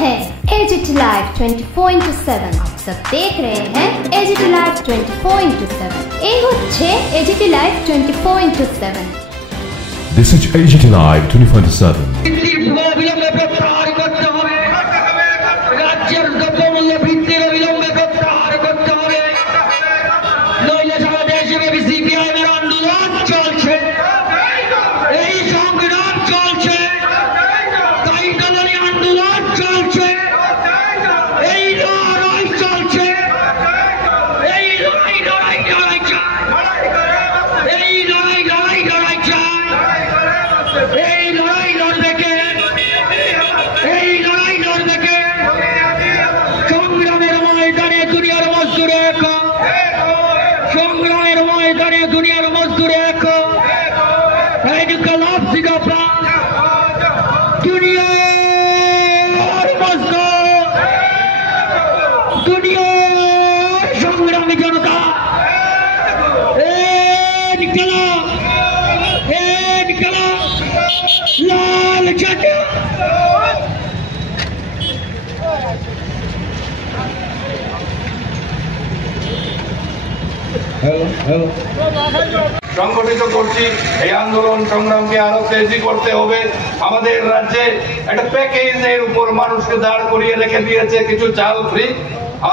है AGT live 24/7। आप सब देख रहे हैं एजीटी लाइव 24/7। এই হচ্ছে AGT live 24/7। This is AGT Live 24/7. সংগঠিত করছি এই আন্দোলন সংগ্রামকে আরো তেজি করতে হবে। আমাদের রাজ্যে একটা প্যাকেজের উপর মানুষকে দাঁড় করিয়ে রেখে দিয়েছে, কিছু চাল ফ্রি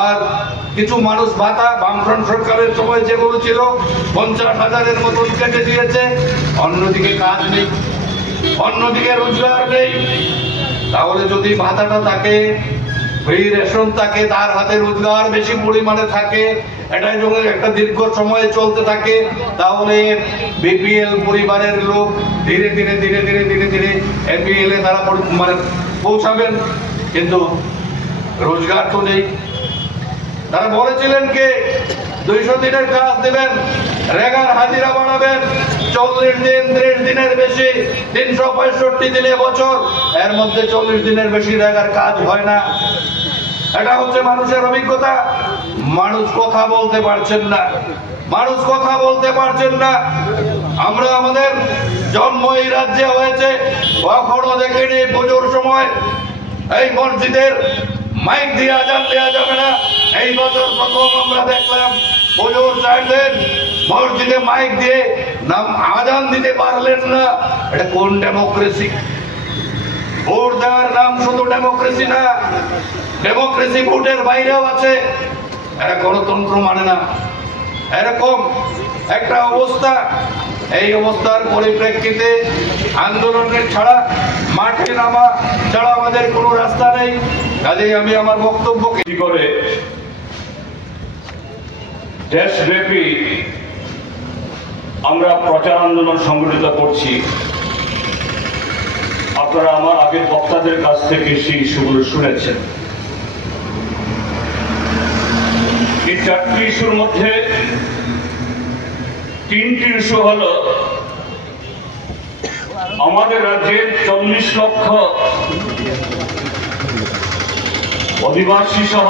আর কিছু মানুষ ভাতা। বামফ্রন্ট সরকারের সময় যেগুলো ছিল 50,000-এর মতন কেটে দিয়েছে। অন্যদিকে কাজ নেই, অন্যদিকে রোজগার নেই। তাহলে যদি ভাতাটা থাকে, ফ্রি রেশন থাকে, তার হাতে রোজগার বেশি পরিমাণে থাকে, এটাই যখন একটা দীর্ঘ সময়ে চলতে থাকে, তাহলে বিপিএল পরিবারের লোক ধীরে ধীরে ধীরে ধীরে ধীরে ধীরে এপিএল এ তারা মানে পৌঁছাবেন। কিন্তু রোজগার তো নেই। তারা বলেছিলেন কে 200 দিনের কাজ দেবেন, রেগার হাজিরা বাড়াবেন, 40 দিন 30 দিনের বেশি, 365 দিনে বছর, এর মধ্যে 40 দিনের বেশি রেগার কাজ হয় না। এটা হচ্ছে মানুষের অভিজ্ঞতা। মানুষ কথা বলতে পারছেন না, মানুষ কথা বলতে পারছেন না। আমরা আমাদের জন্ম এই রাজ্যে হয়েছে, কখনো দেখিনি পুজোর সময় এই মসজিদের মাইক দিয়ে আজান দেওয়া যাবে না। এই বছর প্রথম আমরা দেখলাম পুজোর 4 দিন মসজিদে মাইক দিয়ে নাম আজান দিতে পারলেন না। এটা কোন ডেমোক্রেসি? ভোট দেওয়ার নাম শুধু ডেমোক্রেসি না, ডেমোক্রেসি ভোটের বাইরেও আছে। এরা গণতন্ত্র মানে না। এরকম একটা অবস্থা। এই অবস্থার পরিপ্রেক্ষিতে আন্দোলনের ছাড়া, মাঠে নামা ছাড়া আমাদের কোনো রাস্তা নেই। কাজেই আমি আমার বক্তব্যকে করে দেশব্যাপী আমরা প্রচার আন্দোলন সংগঠিত করছি। আপনারা আমার আগের বক্তাদের কাছ থেকে সেই ইস্যুগুলো শুনেছেন। এই 4টি ইস্যুর মধ্যে 3টি ইস্যু হল আমাদের রাজ্যের 40 লক্ষ অধিবাসী সহ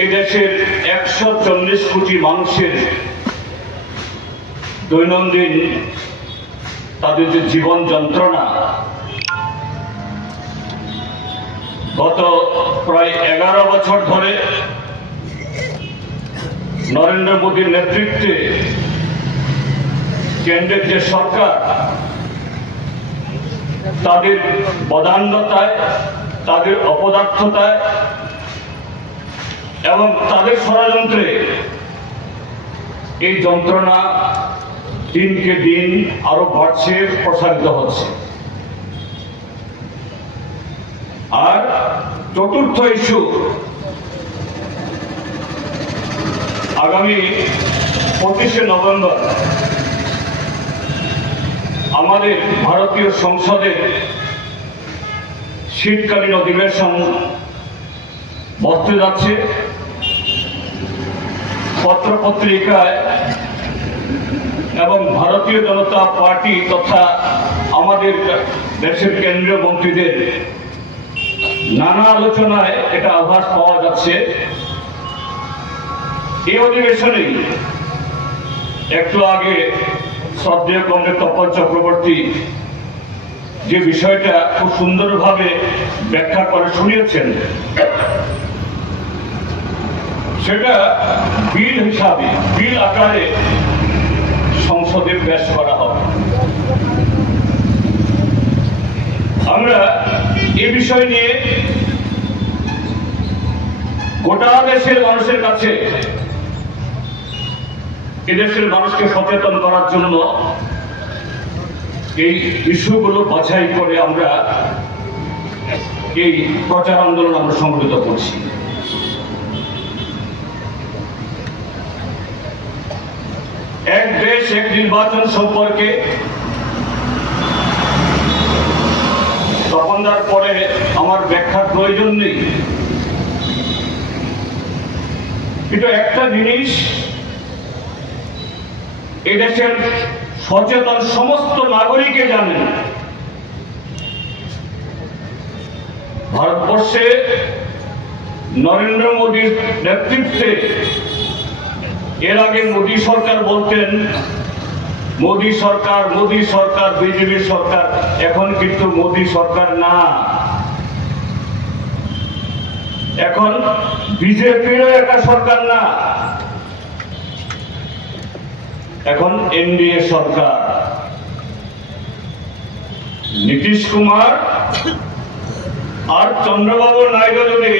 এই দেশের 140 কোটি মানুষের দৈনন্দিন তাদের যে জীবন যন্ত্রণা, গত প্রায় 11 বছর ধরে নরেন্দ্র মোদীর নেতৃত্বে কেন্দ্রের যে সরকার, তাদের বদান্যতায়, তাদের অপদার্থতায় এবং তাদের ষড়যন্ত্রে এই যন্ত্রণা দিনকে দিন আরো বাড়ছে, প্রসারিত হচ্ছে। আর চতুর্থ ইস্যু, আগামী 25শে নভেম্বর আমাদের ভারতীয় সংসদে শীতকালীন অধিবেশন বসতে যাচ্ছে। পত্রপত্রিকায় এবং ভারতীয় জনতা পার্টি তথা আমাদের দেশের কেন্দ্রীয় মন্ত্রীদের নানা আলোচনায় এটা আভাস পাওয়া যাচ্ছে। এই অধিবেশনেই একটু আগে শ্রদ্ধেয় কমরেড তপন চক্রবর্তী যে বিষয়টা খুব সুন্দরভাবে ব্যাখ্যা করে শুনিয়েছেন, সেটা বিল হিসাবে, বিল আকারে সংসদে পেশ করা হবে। আমরা এই বিষয় নিয়ে গোটা দেশের মানুষের কাছে, এদেশের মানুষকে সচেতন করার জন্য এই ইস্যুগুলো বাছাই করে আমরা এই প্রচার আন্দোলন আমরা সংগঠিত করছি। এক দেশ এক নির্বাচন সম্পর্কে তখনকার পরে আমার ব্যাখ্যার প্রয়োজন নেই, কিন্তু একটা জিনিস এদেশের সচেতন সমস্ত নাগরিকে জানেন, ভারতবর্ষে নরেন্দ্র মোদীর নেতৃত্বে, এর আগে মোদী সরকার বলতেন মোদী সরকার, মোদী সরকার, বিজেপি সরকার, এখন কিন্তু মোদী সরকার না, এখন বিজেপিরও একটা সরকার না, এখন এনডিএ সরকার। নীতিশ কুমার আর চন্দ্রবাবু নাইডু যদি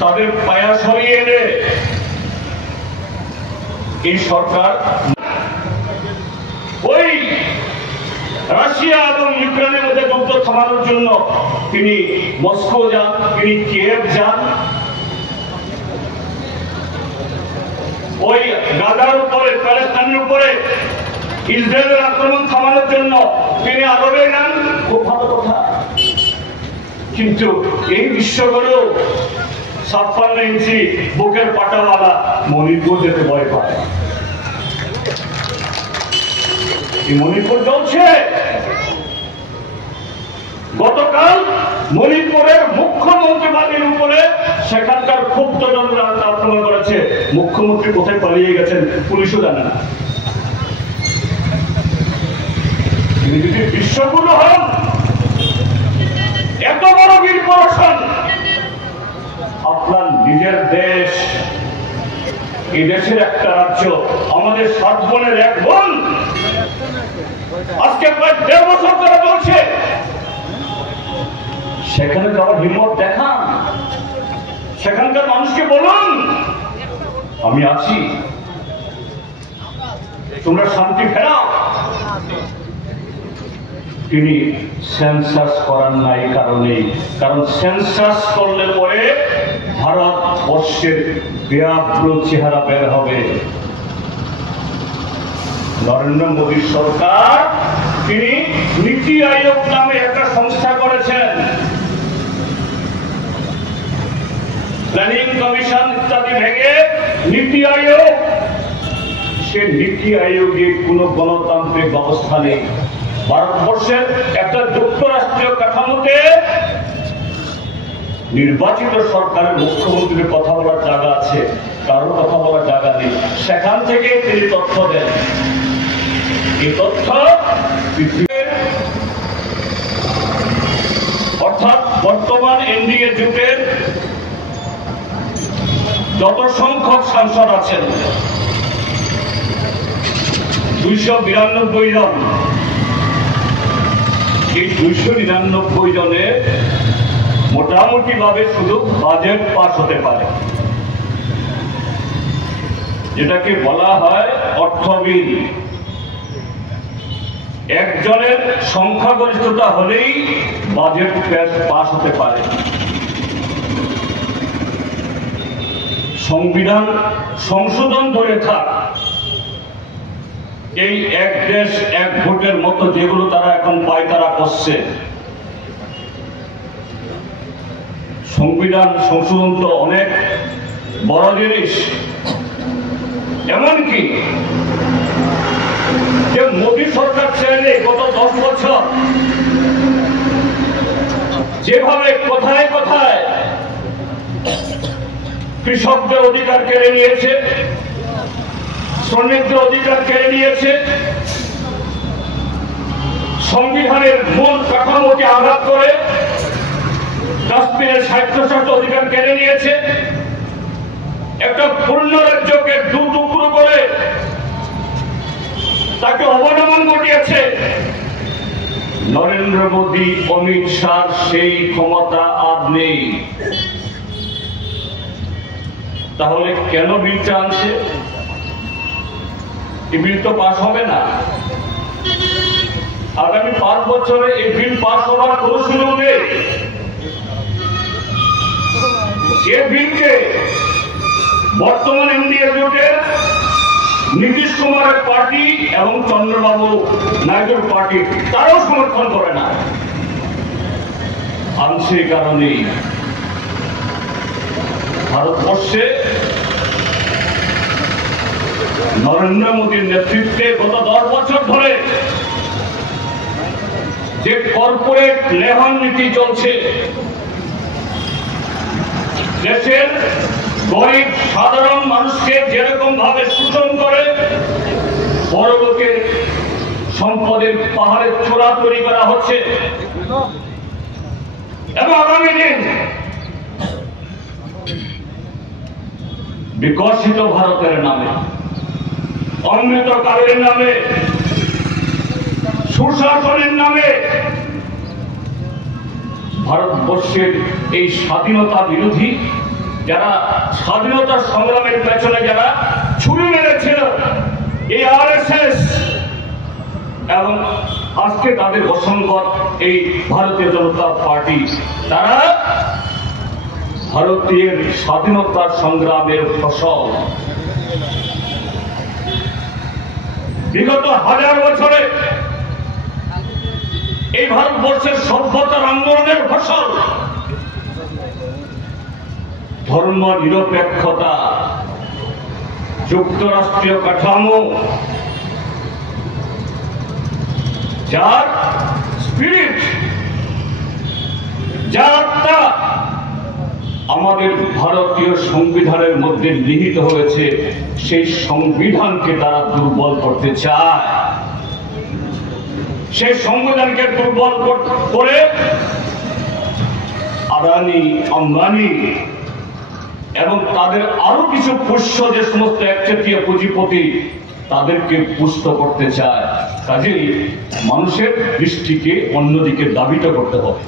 তাদের পায়া সরিয়ে এনে এই সরকার ওই রাশিয়া এবং ইউক্রেনের মধ্যে যুদ্ধ থামানোর জন্য তিনি মস্কো যান, তিনি কিয়েভ যান, ওই গাজার উপরে, প্যালেস্টাইনের উপরে ইসরায়েলের আক্রমণ থামানোর জন্য তিনি আরবে যান, খুব ভালো কথা। কিন্তু এই বিশ্বগুলো 56 ইঞ্চি বুকের পাটাওয়ালা মণিপুর যেতে ভয় পায়। এই মণিপুর চলছে। গতকাল মণিপুরের মুখ্যমন্ত্রী বাড়ির উপরে সেখানকার ক্ষুব্ধ জনরা আক্রমণ করেছে। মুখ্যমন্ত্রী কোথায় পালিয়ে গেছেন পুলিশও জানে না। তিনি যদি বিশ্বগুলো হন, এত বড় বীর প্রদর্শন, আপনার নিজের দেশ, এই দেশের একটা রাজ্য, আমাদের 7 বোনের এক বোন আজকে প্রায় 1.5 বছর ধরে চলছে, সেখানে যাওয়ার হিম্মত দেখান, সেখানকার মানুষকে বলুন আমি আছি, তোমরা শান্তি ফেরাও। তিনি সেন্সাস করার নাই কারণেই, কারণ সেন্সাস করলে পরে ভারতবর্ষের ব্যাপ্ত চেহারা বের হবে। নরেন্দ্র মোদী সরকার তিনি নীতি আয়োগ নামে একটা সংস্থা করেছেন, প্ল্যানিং কমিশন ইত্যাদি ভেঙে নীতি আয়োগ। সে নীতি আয়োগে কোনো গণতান্ত্রিক ব্যবস্থা নেই। ভারতবর্ষের একটা যুক্তরাষ্ট্রীয় কাঠামোতে নির্বাচিত সরকারের মুখ্যমন্ত্রীর কথা বলার জায়গা আছে, কারোর কথা বলার জায়গা নেই। সেখান থেকে তিনি তথ্য দেন। এই তথ্য পৃথিবীর অর্থাৎ বর্তমান এনডিএ জোটের যত সংখ্যক সাংসদ আছেন 292 জন, এই 299 জনে মোটামুটি ভাবে শুধু বাজেট পাস হতে পারে, যেটাকে বলা হয় অর্থ বিল। একজনের সংখ্যাগরিষ্ঠতা হলেই বাজেট পাস হতে পারে। সংবিধান সংশোধন ধরে থাক, এই এক দেশ এক ভোটের মতো যেগুলো তারা এখন পায়তারা করছে, সংবিধান সংশোধন তো অনেক বড় জিনিস। এমনকি যে মোদী সরকার চাইলে গত 10 বছর যেভাবে কোথায় কোথায় কৃষকদের অধিকার কেড়ে নিয়েছে, শ্রমিকদের অধিকার কেড়ে নিয়েছে, সংবিধানের মূল কাঠামোকে আঘাত করে কাশ্মীরের স্বায়ত্তশাসিত অধিকার কেড়ে নিয়েছে, একটা পূর্ণ রাজ্যকে দু টুকরো করে তাকে অবনমন ঘটিয়েছে। নরেন্দ্র মোদী, অমিত শাহ সেই ক্ষমতা আর নেই। তাহলে কেন বিলটা আনছে? এই বিল তো পাস হবে না। আগামী 5 বছরে এই বিল পাস হওয়ার কোন সুযোগ নেই। যে বিলকে বর্তমান এনডিএ জোটের নীতিশ কুমারের পার্টি এবং চন্দ্রবাবু নাইডুর পার্টি তারাও সমর্থন করে না, আনছে কারণেই ভারতবর্ষে নরেন্দ্র মোদীর নেতৃত্বে গত 10 বছর ধরে যে কর্পোরেট লেহন নীতি চলছে, দেশের গরিব সাধারণ মানুষকে যেরকম ভাবে শোষণ করে বড় লোকের সম্পদের পাহাড়ের চূড়া তৈরি করা হচ্ছে, এবং আগামী দিন বিকশিত ভারতের নামে, অমৃতকালের নামে, সুশাসনের নামে ভারতবর্ষের এই স্বাধীনতা বিরোধী যারা স্বাধীনতা সংগ্রামের পেছনে যারা ছুরি মেরেছিল, এই আরএসএস এবং আজকে তাদের অসংগত এই ভারতীয় জনতা পার্টি, তারা ভারতীয় স্বাধীনতা সংগ্রামের ফসল। বিগত 1000 বছরে এই ভারতবর্ষের সভ্যতার আন্দোলনের ফসল। ধর্ম নিরপেক্ষতা, যুক্তরাষ্ট্রীয় কাঠামো, যার স্পিরিট, যার আত্মা আমাদের ভারতীয় সংবিধানের মধ্যে নিহিত হয়েছে, সেই সংবিধানকে তারা দুর্বল করতে চায়। সেই সংবিধানকে দুর্বল করে আদানি, আম্বানি এবং তাদের আরো কিছু পুষ্য যে সমস্ত একচেটিয়া পুঁজিপতি, তাদেরকে পুষ্ট করতে চায়। কাজেই মানুষের দৃষ্টিকে অন্যদিকে দাবিত করতে হবে।